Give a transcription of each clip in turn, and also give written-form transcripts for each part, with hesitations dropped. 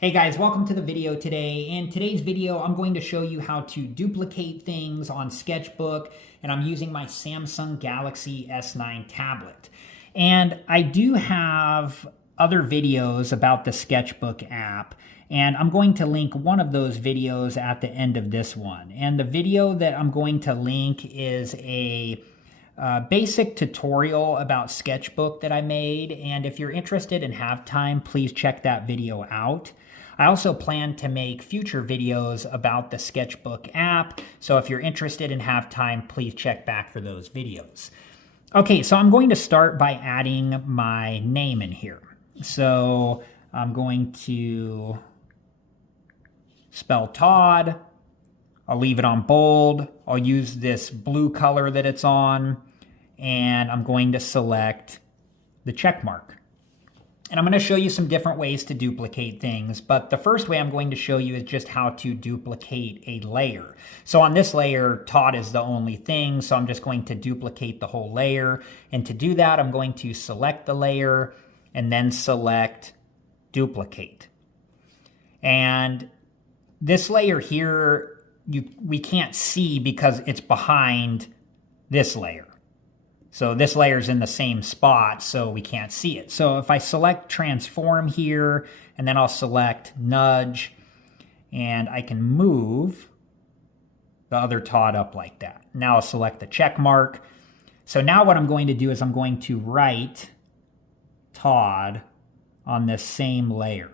Hey guys, welcome to the video today. In today's video, I'm going to show you how to duplicate things on Sketchbook, and I'm using my Samsung Galaxy S9 tablet. And I do have other videos about the Sketchbook app, and I'm going to link one of those videos at the end of this one. And the video that I'm going to link is a basic tutorial about Sketchbook that I made, and if you're interested and have time, please check that video out. I also plan to make future videos about the Sketchbook app, so if you're interested and have time, please check back for those videos. Okay, so I'm going to start by adding my name in here. So I'm going to spell Todd. I'll leave it on bold. I'll use this blue color that it's on, and I'm going to select the check mark. And I'm going to show you some different ways to duplicate things, but the first way I'm going to show you is just how to duplicate a layer. So on this layer, Todd is the only thing, so I'm just going to duplicate the whole layer. And to do that, I'm going to select the layer and then select duplicate. And this layer here, we can't see because it's behind this layer. So this layer is in the same spot, so we can't see it. So if I select transform here, and then I'll select nudge, and I can move the other Todd up like that. Now I'll select the check mark. So now what I'm going to do is I'm going to write Todd on this same layer.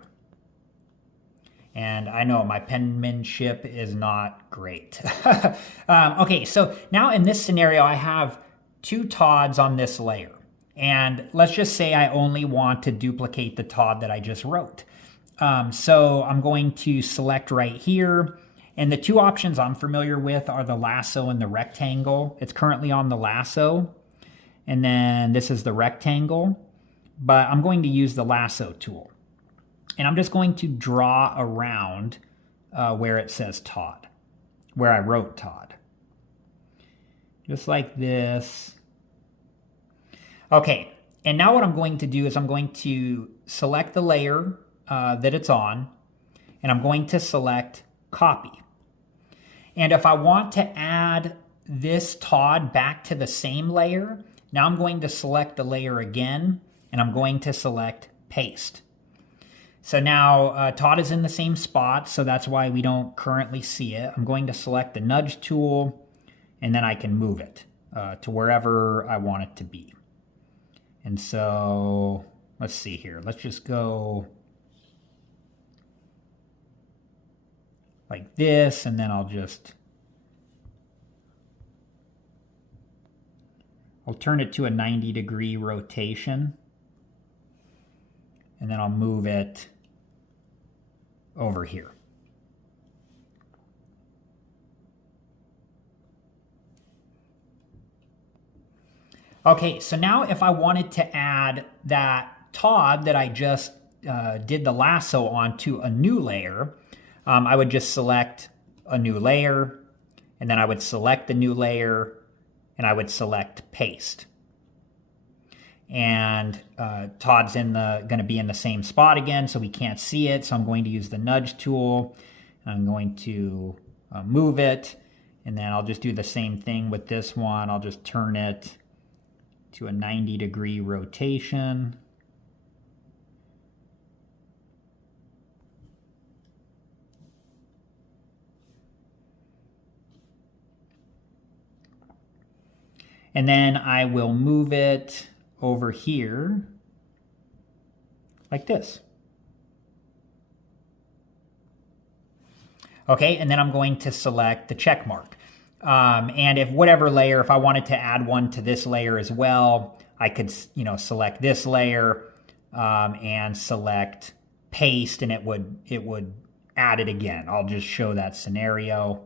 And I know my penmanship is not great. Okay, so now in this scenario, I have two Todds on this layer. And let's just say I only want to duplicate the Todd that I just wrote. So I'm going to select right here. And the two options I'm familiar with are the lasso and the rectangle. It's currently on the lasso. And then this is the rectangle. But I'm going to use the lasso tool. And I'm just going to draw around where it says Todd, where I wrote Todd. Just like this. Okay, and now what I'm going to do is I'm going to select the layer that it's on, and I'm going to select copy. And if I want to add this Todd back to the same layer, now I'm going to select the layer again, and I'm going to select paste. So now Todd is in the same spot, so that's why we don't currently see it. I'm going to select the nudge tool, and then I can move it to wherever I want it to be. And so let's see here. Let's just go like this, and then I'll turn it to a 90-degree rotation, and then I'll move it over here. Okay, so now if I wanted to add that Todd that I just did the lasso onto a new layer, I would just select a new layer, and then I would select the new layer, and I would select paste. And Todd's going to be in the same spot again, so we can't see it. So I'm going to use the nudge tool. I'm going to move it, and then I'll just do the same thing with this one. I'll just turn it to a 90-degree rotation. And then I will move it over here like this. Okay, and then I'm going to select the check mark. And if whatever layer, if I wanted to add one to this layer as well, I could, select this layer and select paste, and it would add it again. I'll just show that scenario.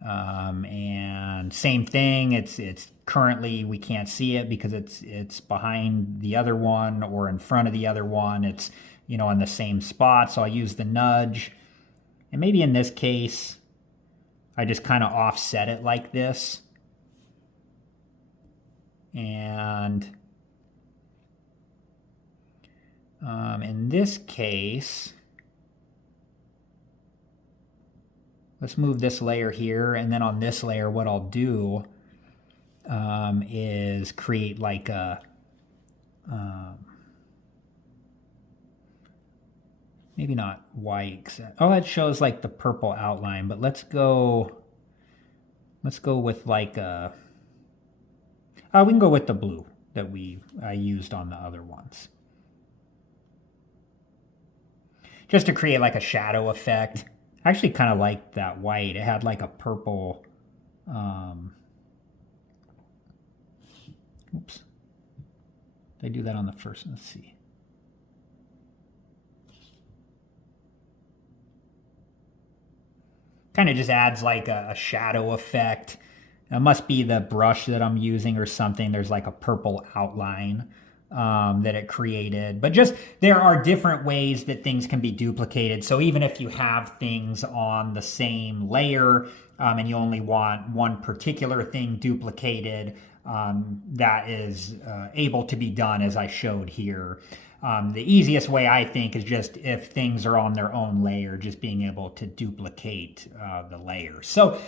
And same thing, it's currently we can't see it because it's behind the other one or in front of the other one. It's, in the same spot. So I use the nudge, and maybe in this case, I just kind of offset it like this. And in this case, let's move this layer here, and then on this layer what I'll do is create like a maybe not white. Oh, that shows like the purple outline, but let's go with like a, we can go with the blue that I used on the other ones. Just to create like a shadow effect. I actually kind of liked that white. It had like a purple, oops. Did I do that on the first? Let's see. Kind of just adds like a shadow effect. It must be the brush that I'm using or something. There's like a purple outline that it created. But just there are different ways that things can be duplicated. So even if you have things on the same layer and you only want one particular thing duplicated, that is able to be done as I showed here. The easiest way, I think, is just if things are on their own layer, just being able to duplicate the layer. So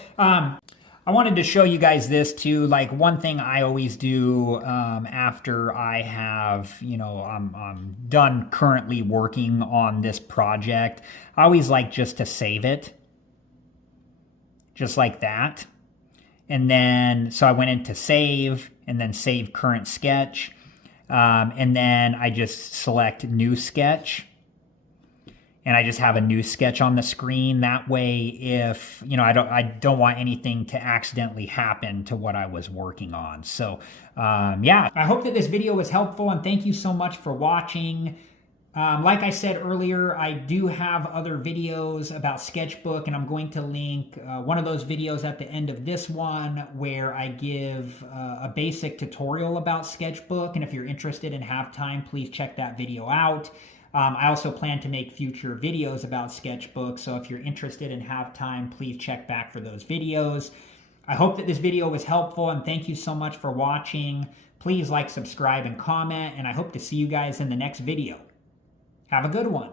I wanted to show you guys this too. Like one thing I always do after I have, I'm done currently working on this project, I always like just to save it. Just like that. And then, so I went into save and then save current sketch. And then I just select new sketch and I just have a new sketch on the screen. That way, if, I don't want anything to accidentally happen to what I was working on. So, yeah, I hope that this video was helpful and thank you so much for watching. Like I said earlier, I do have other videos about Sketchbook, and I'm going to link one of those videos at the end of this one where I give a basic tutorial about Sketchbook, and if you're interested and have time, please check that video out. I also plan to make future videos about Sketchbook, so if you're interested and have time, please check back for those videos. I hope that this video was helpful, and thank you so much for watching. Please like, subscribe, and comment, and I hope to see you guys in the next video. Have a good one.